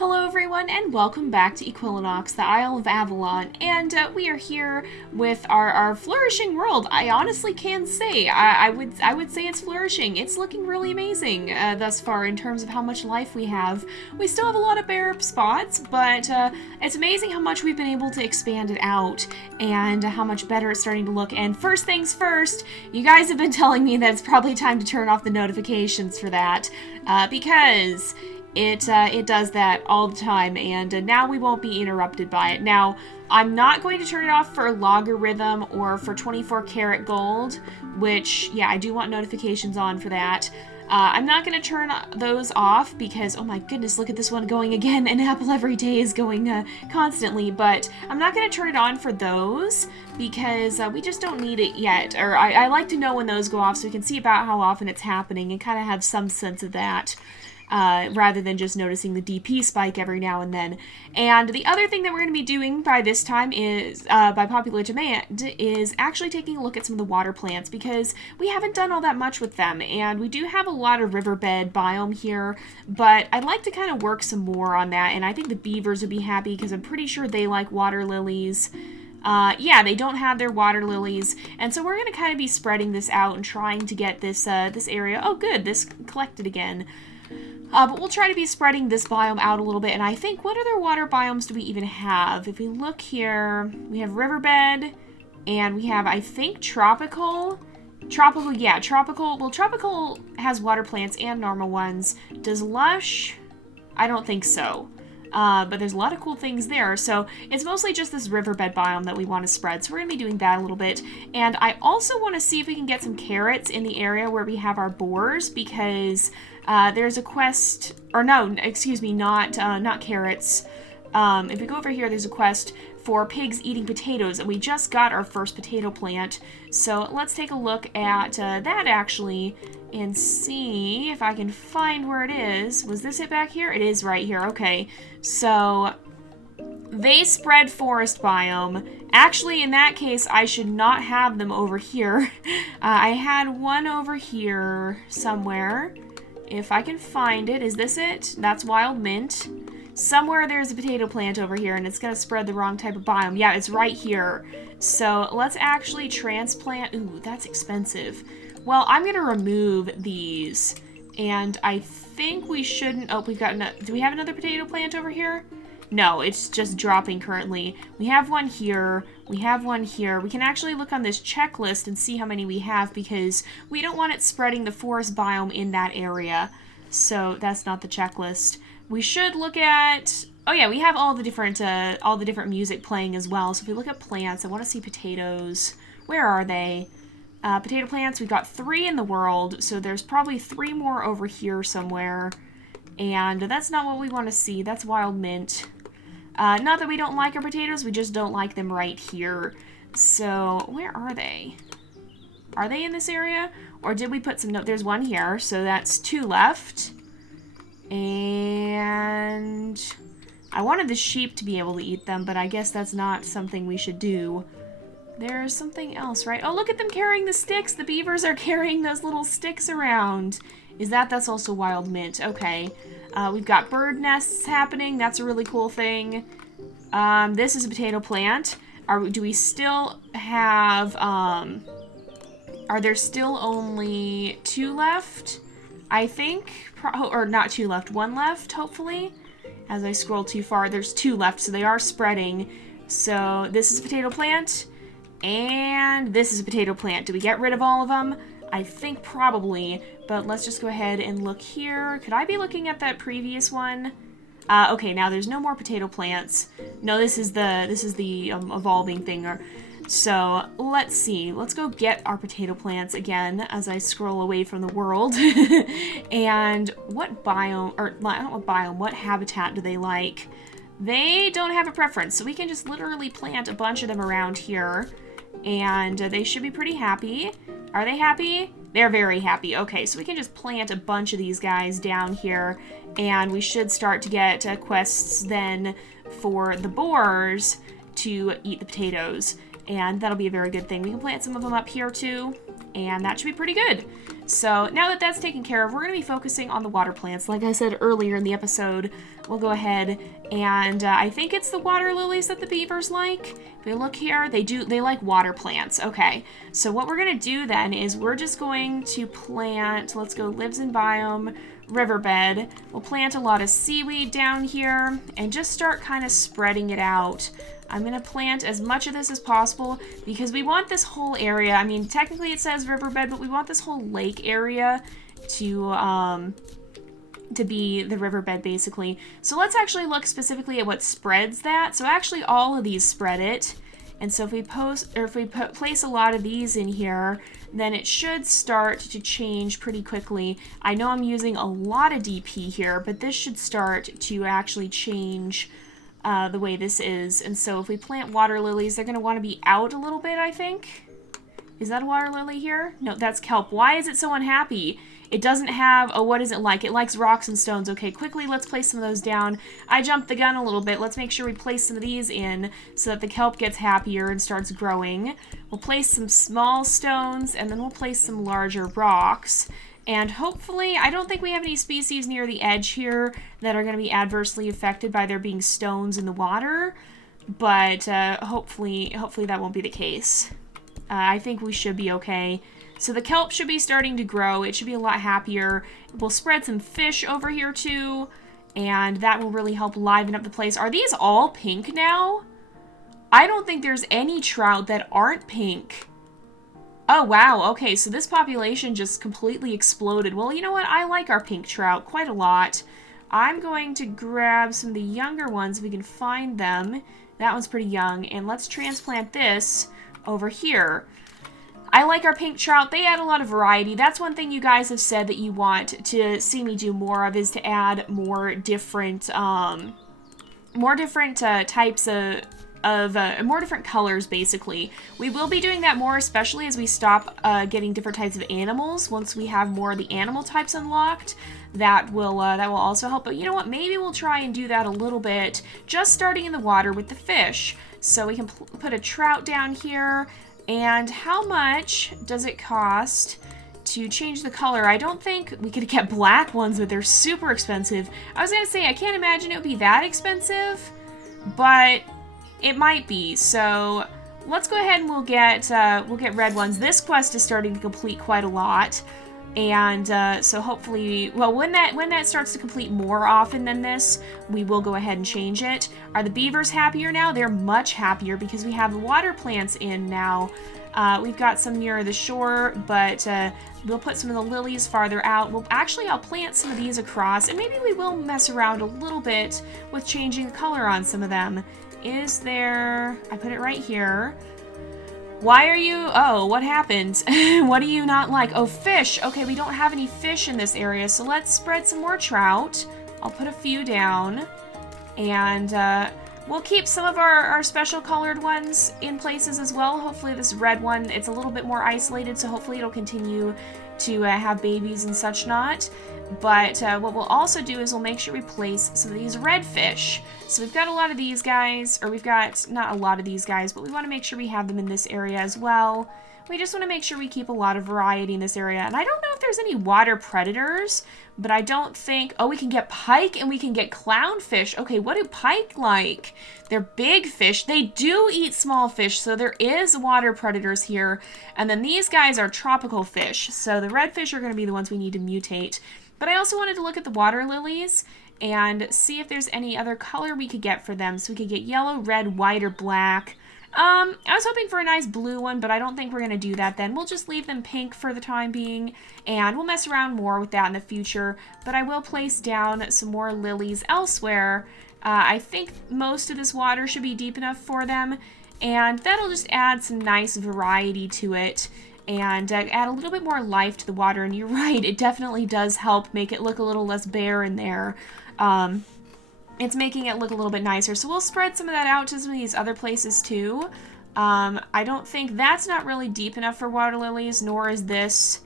Hello everyone and welcome back to Equilinox, the Isle of Avalon, and we are here with our flourishing world. I honestly can say, I would say it's flourishing. It's looking really amazing thus far in terms of how much life we have. We still have a lot of bare spots, but it's amazing how much we've been able to expand it out and how much better it's starting to look. And first things first, you guys have been telling me that it's probably time to turn off the notifications for that because it does that all the time, and now we won't be interrupted by it. Now, I'm not going to turn it off for logarithm or for 24 karat gold, which, yeah, I do want notifications on for that. I'm not going to turn those off because, oh my goodness, look at this one going again, and Apple every day is going constantly, but I'm not going to turn it on for those because we just don't need it yet, or I like to know when those go off so we can see about how often it's happening and kind of have some sense of that. Rather than just noticing the DP spike every now and then. And the other thing that we're going to be doing by this time is, by popular demand, is actually taking a look at some of the water plants because we haven't done all that much with them. And we do have a lot of riverbed biome here, but I'd like to kind of work some more on that. And I think the beavers would be happy because I'm pretty sure they like water lilies. Yeah, they don't have their water lilies, and so we're going to kind of be spreading this out and trying to get this, this area. Oh good, this collected again. But we'll try to be spreading this biome out a little bit, and I think, what other water biomes do we even have? If we look here, we have riverbed, and we have, I think, tropical. Tropical, yeah, tropical. Well, tropical has water plants and normal ones. Does lush? I don't think so. But there's a lot of cool things there, so it's mostly just this riverbed biome that we want to spread, so we're going to be doing that a little bit. And I also want to see if we can get some carrots in the area where we have our boars, because there's a quest, or no, excuse me, not carrots. If we go over here, there's a quest for pigs eating potatoes, and we just got our first potato plant, so let's take a look at that actually and see if I can find where it is. Was this it back here? It is right here. Okay, so they spread forest biome. Actually, in that case, I should not have them over here. I had one over here somewhere. If I can find it. Is this it? That's wild mint. Somewhere there's a potato plant over here, and it's going to spread the wrong type of biome. Yeah, it's right here. So let's actually transplant. Ooh, that's expensive. Well, I'm going to remove these, and I think we shouldn't... Oh, we've got... Do we have another potato plant over here? No, it's just dropping currently. We have one here. We have one here. We can actually look on this checklist and see how many we have because we don't want it spreading the forest biome in that area. So that's not the checklist. We should look at... Oh yeah, we have all the different music playing as well. So if we look at plants, I want to see potatoes. Where are they? Potato plants, we've got 3 in the world, so there's probably 3 more over here somewhere. And that's not what we want to see. That's wild mint. Not that we don't like our potatoes, we just don't like them right here. So, where are they? Are they in this area? Or did we put some... No, there's one here, so that's 2 left. And I wanted the sheep to be able to eat them, but I guess that's not something we should do. There's something else, right? Oh, look at them carrying the sticks. The beavers are carrying those little sticks around. That's also wild mint. Okay. We've got bird nests happening. That's a really cool thing. This is a potato plant. Do we still have, are there still only 2 left? I think, or not 2 left, 1 left, hopefully. As I scroll too far, there's 2 left, so they are spreading. So this is a potato plant. And this is a potato plant. Do we get rid of all of them? I think probably, but let's just go ahead and look here. Could I be looking at that previous one? Okay, now there's no more potato plants. No, this is the evolving thing. So let's see. Let's go get our potato plants again as I scroll away from the world. And what biome, or not what biome, what habitat do they like? They don't have a preference, so we can just literally plant a bunch of them around here. And they should be pretty happy. Are they happy? They're very happy. Okay, so we can just plant a bunch of these guys down here, and we should start to get quests then for the boars to eat the potatoes, and that'll be a very good thing. We can plant some of them up here too. and that should be pretty good. So now that that's taken care of, we're going to be focusing on the water plants. Like I said earlier in the episode, we'll go ahead and I think it's the water lilies that the beavers like. If we look here, they like water plants. Okay, so what we're going to do then is we're just going to plant, let's go lives in biome, riverbed. We'll plant a lot of seaweed down here and just start kind of spreading it out. I'm going to plant as much of this as possible because we want this whole area, I mean, technically it says riverbed, but we want this whole lake area to be the riverbed, basically. So let's actually look specifically at what spreads that. So actually all of these spread it. And so if we place a lot of these in here, then it should start to change pretty quickly. I know I'm using a lot of DP here, but this should start to actually change the way this is. And so if we plant water lilies, they're going to want to be out a little bit, I think. Is that a water lily here? No, that's kelp. Why is it so unhappy? It doesn't have, oh, what does it like? It likes rocks and stones. Okay, quickly, let's place some of those down. I jumped the gun a little bit. Let's make sure we place some of these in so that the kelp gets happier and starts growing. We'll place some small stones, and then we'll place some larger rocks. And hopefully, I don't think we have any species near the edge here that are going to be adversely affected by there being stones in the water. But hopefully that won't be the case. I think we should be okay. So the kelp should be starting to grow. It should be a lot happier. We'll spread some fish over here too, and that will really help liven up the place. Are these all pink now? I don't think there's any trout that aren't pink. Oh, wow. Okay, so this population just completely exploded. Well, you know what? I like our pink trout quite a lot. I'm going to grab some of the younger ones if we can find them. That one's pretty young. And let's transplant this over here. I like our pink trout. They add a lot of variety. That's one thing you guys have said that you want to see me do more of, is to add more different types of more different colors, basically. We will be doing that more, especially as we stop getting different types of animals. Once we have more of the animal types unlocked, that will also help. But you know what? Maybe we'll try and do that a little bit, just starting in the water with the fish. So we can put a trout down here. And how much does it cost to change the color? I don't think we could get black ones, but they're super expensive. I was gonna say, I can't imagine it would be that expensive, but it might be. So let's go ahead and we'll get red ones. This quest is starting to complete quite a lot. And so hopefully, well, when that starts to complete more often than this, we will go ahead and change it. Are the beavers happier now? They're much happier because we have the water plants in now. We've got some near the shore, but we'll put some of the lilies farther out. I'll plant some of these across, and maybe we will mess around a little bit with changing the color on some of them. I put it right here. Why are you, oh, what happened? What do you not like? Oh, fish. Okay, we don't have any fish in this area, so let's spread some more trout. I'll put a few down, and we'll keep some of our special colored ones in places as well. Hopefully this red one, it's a little bit more isolated, so hopefully it'll continue to have babies and such not. But what we'll also do is we'll make sure we place some of these red fish. So we've got a lot of these guys, or we've got not a lot of these guys, but we want to make sure we have them in this area as well. We just want to make sure we keep a lot of variety in this area. And I don't know if there's any water predators, but I don't think... Oh, we can get pike and we can get clownfish. Okay, what do pike like? They're big fish. They do eat small fish, so there is water predators here. And then these guys are tropical fish. So the red fish are going to be the ones we need to mutate. But I also wanted to look at the water lilies and see if there's any other color we could get for them. So we could get yellow, red, white, or black. I was hoping for a nice blue one, but I don't think we're going to do that then. We'll just leave them pink for the time being, and we'll mess around more with that in the future. But I will place down some more lilies elsewhere. I think most of this water should be deep enough for them, and that'll just add some nice variety to it and add a little bit more life to the water. And you're right, it definitely does help make it look a little less bare in there. It's making it look a little bit nicer. So we'll spread some of that out to some of these other places too. I don't think that's not really deep enough for water lilies, nor is this.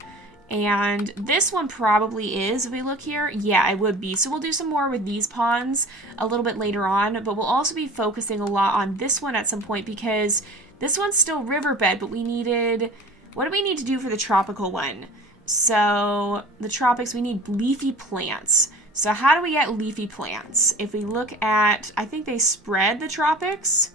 And this one probably is, if we look here. Yeah, it would be. So we'll do some more with these ponds a little bit later on, but we'll also be focusing a lot on this one at some point because this one's still riverbed, but we needed what do we need to do for the tropical one? So the tropics, we need leafy plants. So how do we get leafy plants? If we look at, I think they spread the tropics.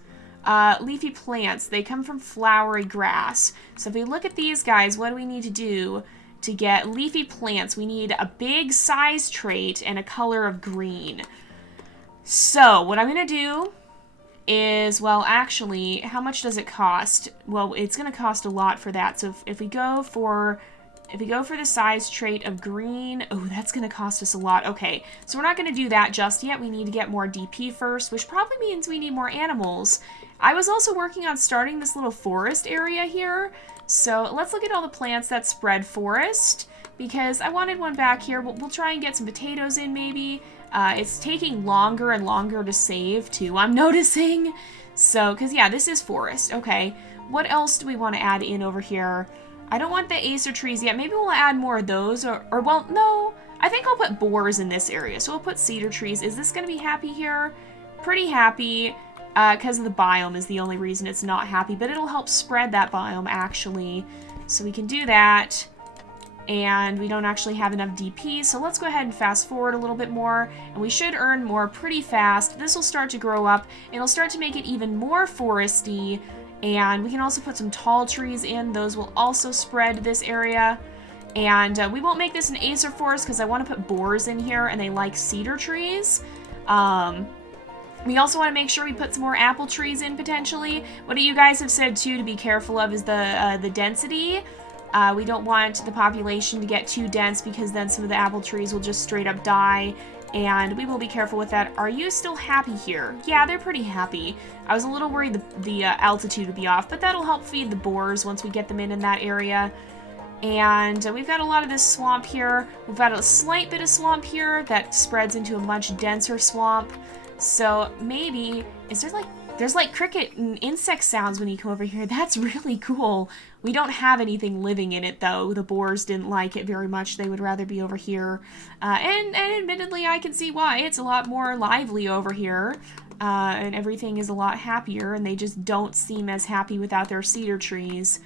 Leafy plants, they come from flowery grass. So if we look at these guys, what do we need to do to get leafy plants? We need a big size trait and a color of green. So what I'm going to do is, well, actually, how much does it cost? Well, it's going to cost a lot for that. So if we go for the size trait of green, oh, that's going to cost us a lot. Okay, so we're not going to do that just yet. We need to get more DP first, which probably means we need more animals. I was also working on starting this little forest area here. So let's look at all the plants that spread forest, because I wanted one back here. We'll try and get some potatoes in maybe. It's taking longer and longer to save too, I'm noticing. So, because yeah, this is forest. Okay, what else do we want to add in over here? I don't want the Cedar Trees yet. Maybe we'll add more of those, or well, no. I think I'll put boars in this area. So we'll put Cedar Trees. Is this going to be happy here? Pretty happy, because of the biome is the only reason it's not happy, but it'll help spread that biome, actually. So we can do that, and we don't actually have enough DP, so let's go ahead and fast forward a little bit more, and we should earn more pretty fast. This will start to grow up. It'll start to make it even more foresty. And we can also put some tall trees in. Those will also spread this area. And we won't make this an Acer forest because I want to put boars in here and they like cedar trees. We also want to make sure we put some more apple trees in potentially. What you guys have said too to be careful of is the density. We don't want the population to get too dense because then some of the apple trees will just straight up die. And we will be careful with that. Are you still happy here? Yeah, they're pretty happy. I was a little worried the altitude would be off, but that'll help feed the boars once we get them in that area. And we've got a lot of this swamp here. We've got a slight bit of swamp here that spreads into a much denser swamp. So maybe, there's like cricket and insect sounds when you come over here. That's really cool. We don't have anything living in it, though. The boars didn't like it very much. They would rather be over here. And admittedly, I can see why. It's a lot more lively over here. And everything is a lot happier, and they just don't seem as happy without their cedar trees.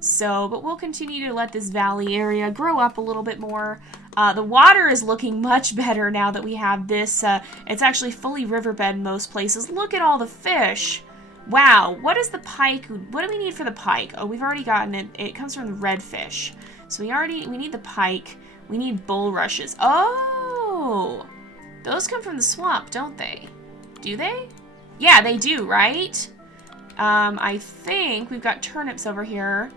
So, but we'll continue to let this valley area grow up a little bit more. The water is looking much better now that we have this. It's actually fully riverbed in most places. Look at all the fish. Wow, what is the pike? What do we need for the pike? Oh, we've already gotten it. It comes from the redfish. So we need the pike. We need bulrushes. Oh, those come from the swamp, don't they? Do they? Yeah, they do, right? I think we've got turnips over here.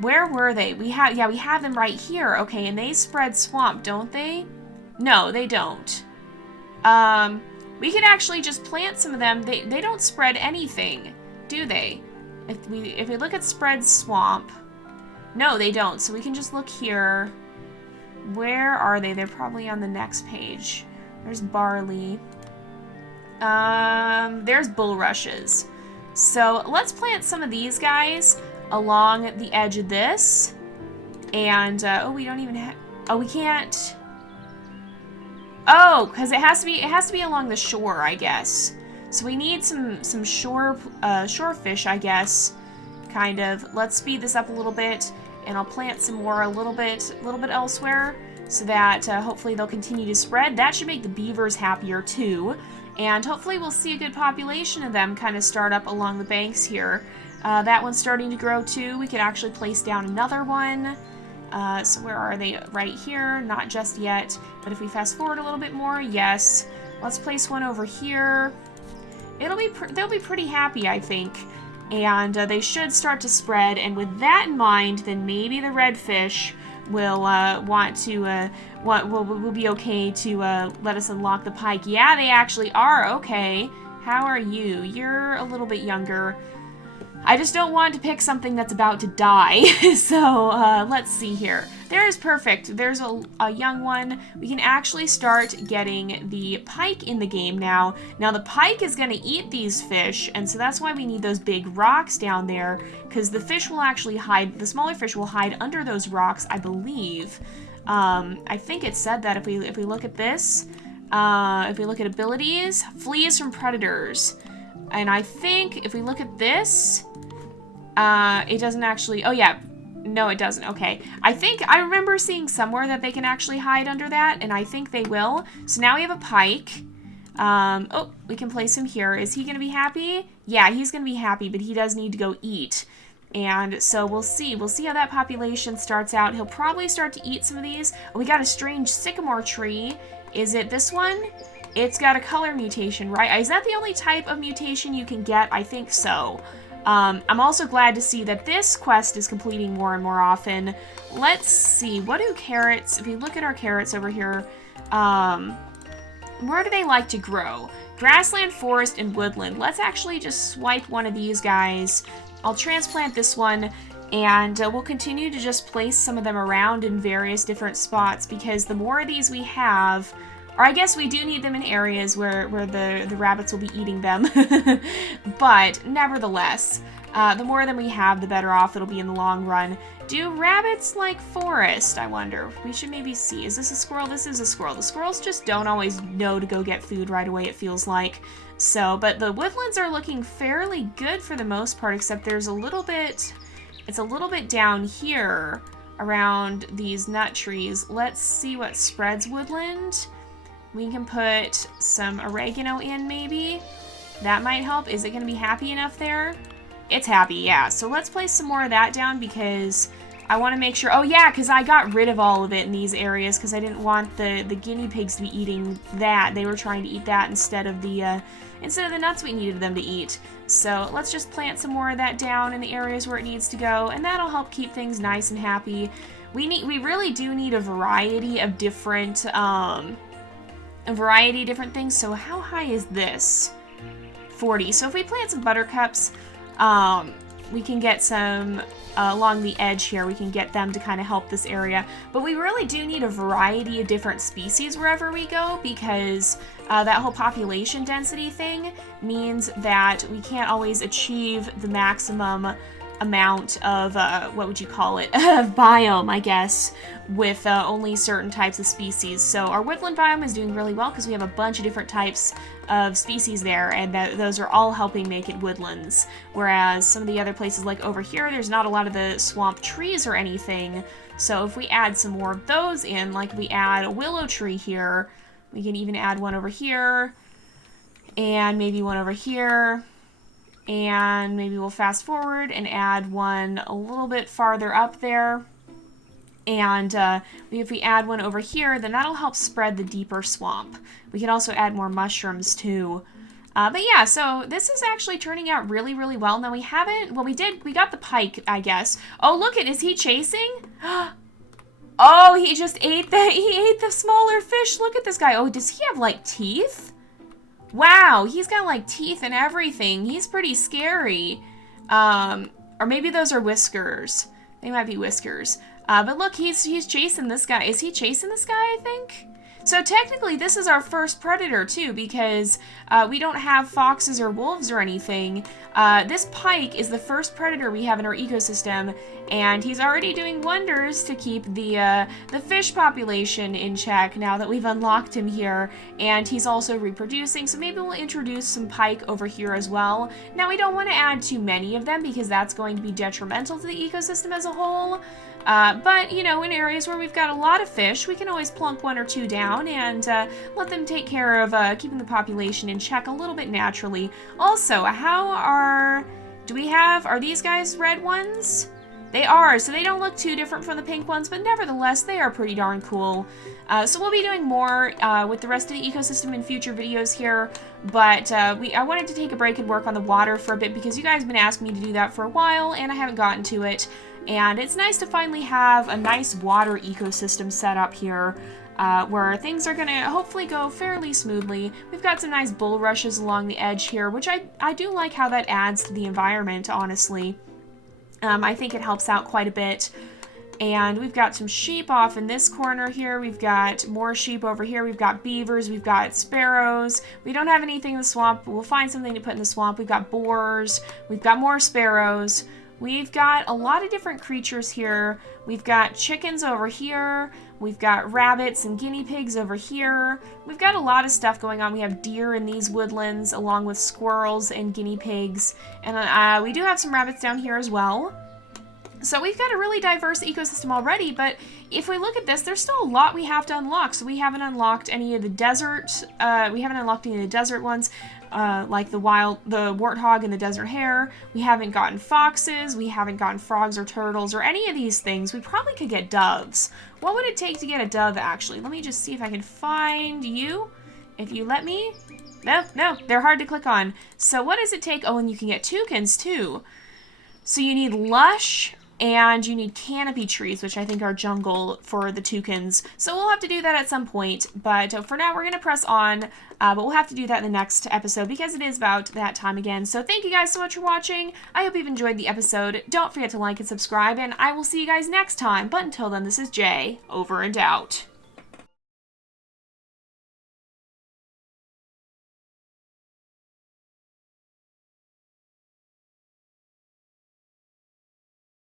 Where were they? We have them right here. Okay, and they spread swamp, don't they? No, they don't. We could actually just plant some of them. They don't spread anything, do they? If we look at spread swamp, no, they don't. So we can just look here. Where are they? They're probably on the next page. There's barley. There's bulrushes. So let's plant some of these guys along the edge of this. And, oh, we don't even have, oh, we can't. Oh, because it has to be along the shore, I guess. So we need some shore fish, I guess. Kind of. Let's speed this up a little bit, and I'll plant some more a little bit elsewhere, so that hopefully they'll continue to spread. That should make the beavers happier too, and hopefully we'll see a good population of them kind of start up along the banks here. That one's starting to grow too. We could actually place down another one. So where are they? Right here. Not just yet. But if we fast forward a little bit more, yes. Let's place one over here. They'll be pretty happy, I think. And they should start to spread. And with that in mind, then maybe the redfish will will be okay to let us unlock the pike. Yeah, they actually are. Okay. How are you? You're a little bit younger. I just don't want to pick something that's about to die. So let's see here. There's perfect. There's a young one. We can actually start getting the pike in the game now. Now the pike is going to eat these fish, and so that's why we need those big rocks down there, because the fish will actually hide, the smaller fish will hide under those rocks, I believe. I think it said that if we look at this, if we look at abilities, flees from predators. And I think if we look at this, It doesn't actually... Oh, yeah. No, it doesn't. Okay. I remember seeing somewhere that they can actually hide under that, and I think they will. So now we have a pike. Oh, we can place him here. Is he going to be happy? Yeah, he's going to be happy, but he does need to go eat. And so we'll see. We'll see how that population starts out. He'll probably start to eat some of these. Oh, we got a strange sycamore tree. Is it this one? It's got a color mutation, right? Is that the only type of mutation you can get? I think so. I'm also glad to see that this quest is completing more and more often. Let's see. What do carrots... If you look at our carrots over here, where do they like to grow? Grassland, forest, and woodland. Let's actually just swipe one of these guys. I'll transplant this one, and we'll continue to just place some of them around in various different spots, because the more of these we have... Or I guess we do need them in areas where the rabbits will be eating them. But nevertheless, the more of them we have, the better off it'll be in the long run. Do rabbits like forest, I wonder? We should maybe see. Is this a squirrel? This is a squirrel. The squirrels just don't always know to go get food right away, it feels like. So, but the woodlands are looking fairly good for the most part, except there's a little bit... It's a little bit down here around these nut trees. Let's see what spreads woodland. We can put some oregano in, maybe. That might help. Is it going to be happy enough there? It's happy, yeah. So let's place some more of that down, because I want to make sure... Oh, yeah, because I got rid of all of it in these areas, because I didn't want the guinea pigs to be eating that. They were trying to eat that instead of the nuts we needed them to eat. So let's just plant some more of that down in the areas where it needs to go, and that'll help keep things nice and happy. We really do need a variety of different... things. So how high is this? 40. So if we plant some buttercups, we can get some along the edge here. We can get them to kind of help this area. But we really do need a variety of different species wherever we go, because that whole population density thing means that we can't always achieve the maximum amount of, what would you call it, of biome, I guess, with only certain types of species. So our woodland biome is doing really well because we have a bunch of different types of species there, and those are all helping make it woodlands. Whereas some of the other places, like over here, there's not a lot of the swamp trees or anything. So if we add some more of those in, like we add a willow tree here, we can even add one over here, and maybe one over here. And maybe we'll fast forward and add one a little bit farther up there. And if we add one over here, then that'll help spread the deeper swamp. We can also add more mushrooms too. But yeah, so this is actually turning out really, really well. Now we got the pike, I guess. Oh, look, is he chasing? Oh, he just ate the smaller fish. Look at this guy. Oh, does he have like teeth? Wow, he's got like teeth and everything. He's pretty scary. Or maybe those are whiskers. They might be whiskers. But look, he's chasing this guy. Is he chasing this guy, I think? So technically this is our first predator too, because we don't have foxes or wolves or anything. This pike is the first predator we have in our ecosystem, and he's already doing wonders to keep the fish population in check now that we've unlocked him here, and he's also reproducing, so maybe we'll introduce some pike over here as well. Now we don't want to add too many of them because that's going to be detrimental to the ecosystem as a whole. But, you know, in areas where we've got a lot of fish, we can always plunk one or two down and let them take care of keeping the population in check a little bit naturally. Also, are these guys red ones? They are, so they don't look too different from the pink ones, but nevertheless, they are pretty darn cool. So we'll be doing more with the rest of the ecosystem in future videos here, but I wanted to take a break and work on the water for a bit because you guys have been asking me to do that for a while, and I haven't gotten to it. And it's nice to finally have a nice water ecosystem set up here where things are going to hopefully go fairly smoothly. We've got some nice bulrushes along the edge here, which I do like how that adds to the environment, honestly. I think it helps out quite a bit. And we've got some sheep off in this corner here. We've got more sheep over here. We've got beavers. We've got sparrows. We don't have anything in the swamp, but we'll find something to put in the swamp. We've got boars. We've got more sparrows. We've got a lot of different creatures here. We've got chickens over here. We've got rabbits and guinea pigs over here. We've got a lot of stuff going on. We have deer in these woodlands, along with squirrels and guinea pigs. And we do have some rabbits down here as well. So we've got a really diverse ecosystem already, but if we look at this, there's still a lot we have to unlock. So we haven't unlocked any of the desert, ones, like the warthog and the desert hare. We haven't gotten foxes, we haven't gotten frogs or turtles or any of these things. We probably could get doves. What would it take to get a dove, actually? Let me just see if I can find you. If you let me. No, they're hard to click on. So what does it take? Oh, and you can get toucans too. So you need lush, and you need canopy trees, which I think are jungle for the toucans. So we'll have to do that at some point, but for now we're going to press on, but we'll have to do that in the next episode because it is about that time again. So thank you guys so much for watching. I hope you've enjoyed the episode. Don't forget to like and subscribe, and I will see you guys next time. But until then, this is Jay, over and out.